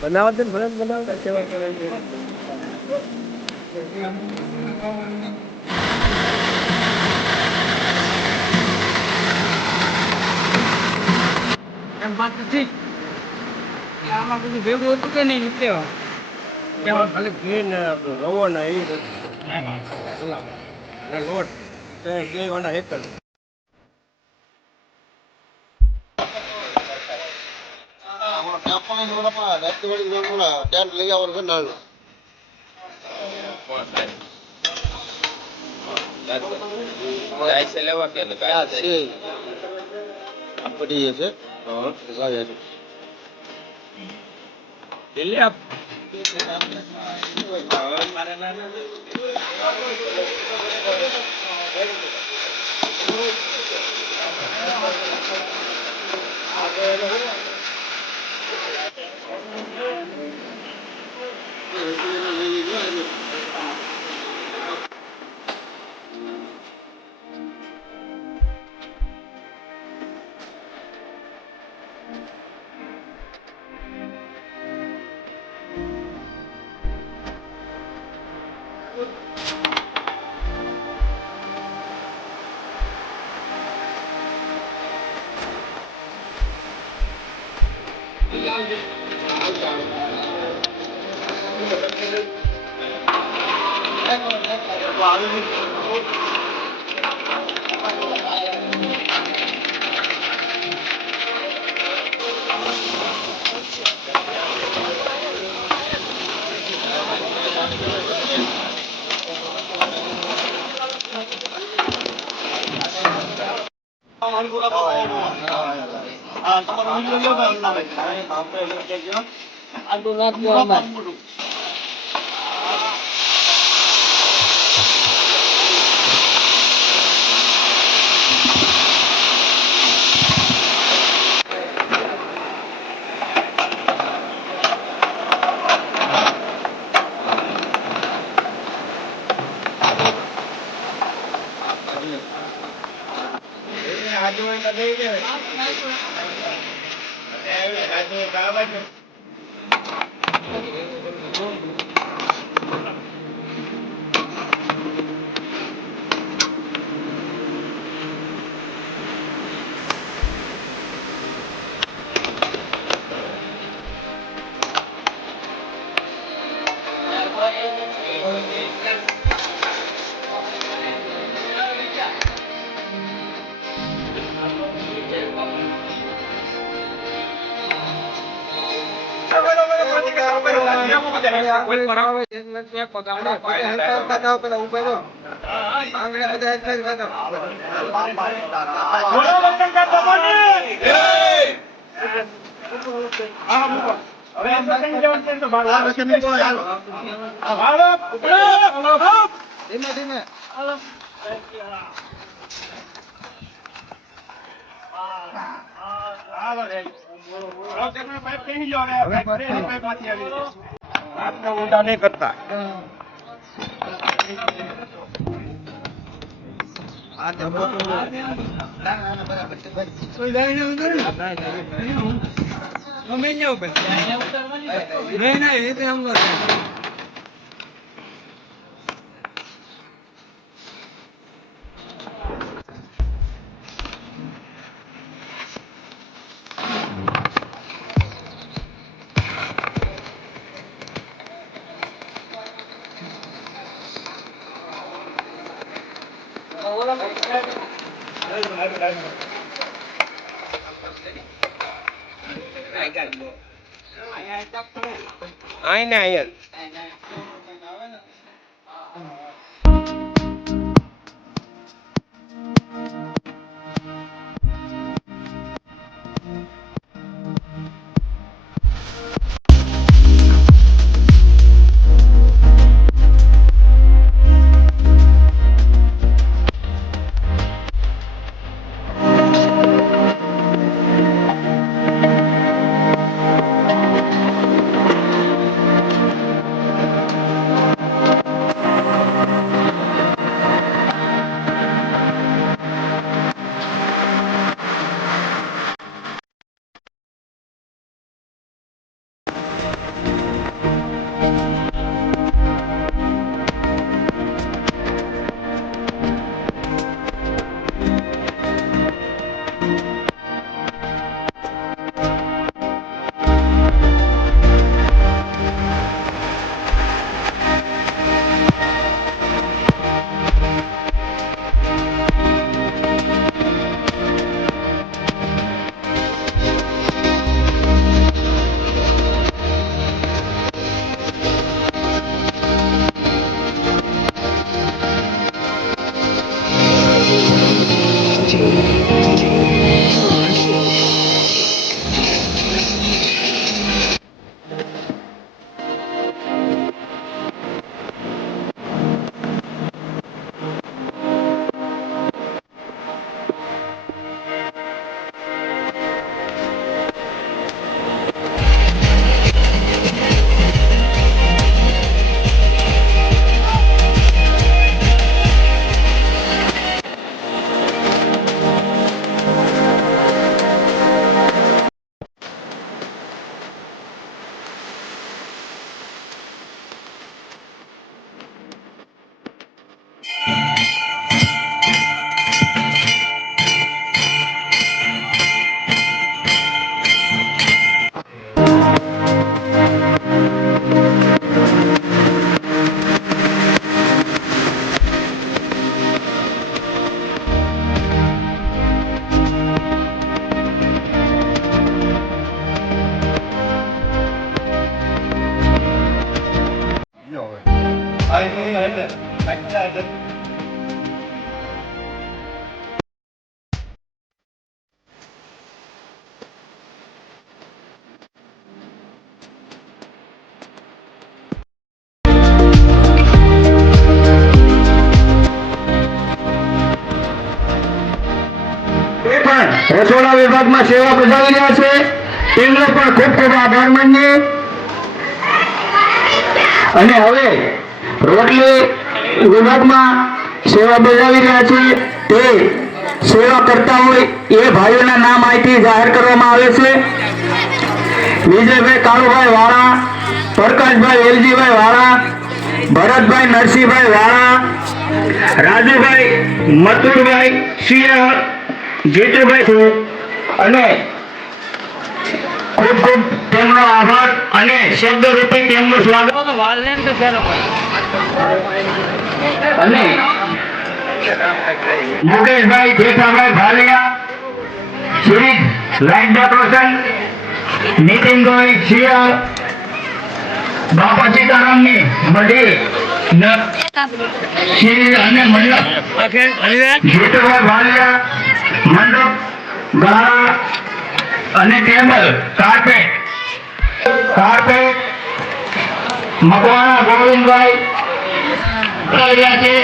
બનાવત ભરત બનાવતા સેવા કરે છે. એમ વાત નથી. આમાં બધું ભેગું હતું કે નહીં નીકળે ખાલી ઘી ને રવો ને એ લોટ બે વાના એક જ. લેવા કે પડી જશે આપ ધીમે ધીમે ઊંડા નહીં કરતા. આઈને આયલ રસોડા વિભાગમાં સેવા બજાવી રહ્યા છે તેમનો પણ ખૂબ ખૂબ આભાર માનીએ. અને હવે રોટલી વિભાગમાં સેવા બજાવી રહ્યા છે તે સેવા કરતા હોય એ ભાઈઓના નામ અહીંથી જાહેર કરવામાં આવે છે. વિજયભાઈ કાળુભાઈ વાળા, પ્રકાશભાઈ વેલજીભાઈ વાળા, ભરતભાઈ નરસિંહભાઈ વાળા, રાજુભાઈ મથુરભાઈ સિંહ, જીતુભાઈ અને ખૂબ ખૂબ તેમનો આભાર અને શબ્દ રૂપે તેમનું સ્વાગત. અને મુકેશભાઈ જેઠાભાઈ ભાલિયા, શ્રી લાઈન ડેકોરેશન, નીતિનભાઈ શિયાળ, બાપા સીતારામની મંદિર શ્રી અને મંડપ જેઠાભાઈ ભાલિયા, મંડપ ગાળા અને ટેબલ કાર્પેટ મકવાણા ગોવિંદભાઈ રહ્યા છે.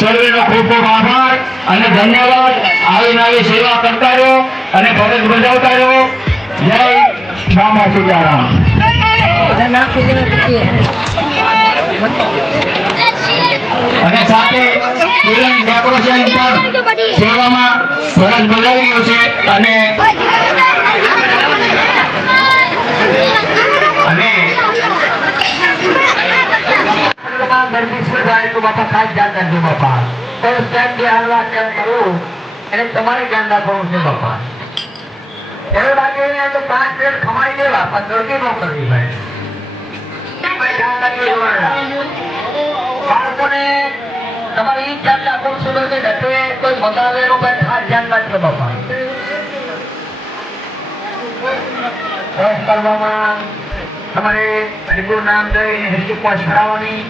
સર્વેનો ખૂબ ખૂબ આભાર અને ધન્યવાદ. આવી નવી સેવા કરતા રહો અને ફરજ બજાવતા રહો. જય બાપા સીતારામ. અને સાથે ડેકોરેશન પણ સેવામાં ફરજ બજાવી રહ્યો છે. અને બાપા ખાસ ધ્યાન રાખજો બાપા. તો તમારે ધ્યાન રાખવાનું છે બાપા. એવું લાગે તો 5 પ્લેટ ખમાઈ દેવા પણ ગરદી ન કરવી ભાઈ. બાળકોને તમારે એ ધ્યાન રાખવાનું છે કે ઘટે કોઈ મગાવેલો કઈ ખાસ ધ્યાન રાખજો બાપા. કરવામાં તમારે નામ દઈ હિન્દુ પોસ્ટ કરાવવાની.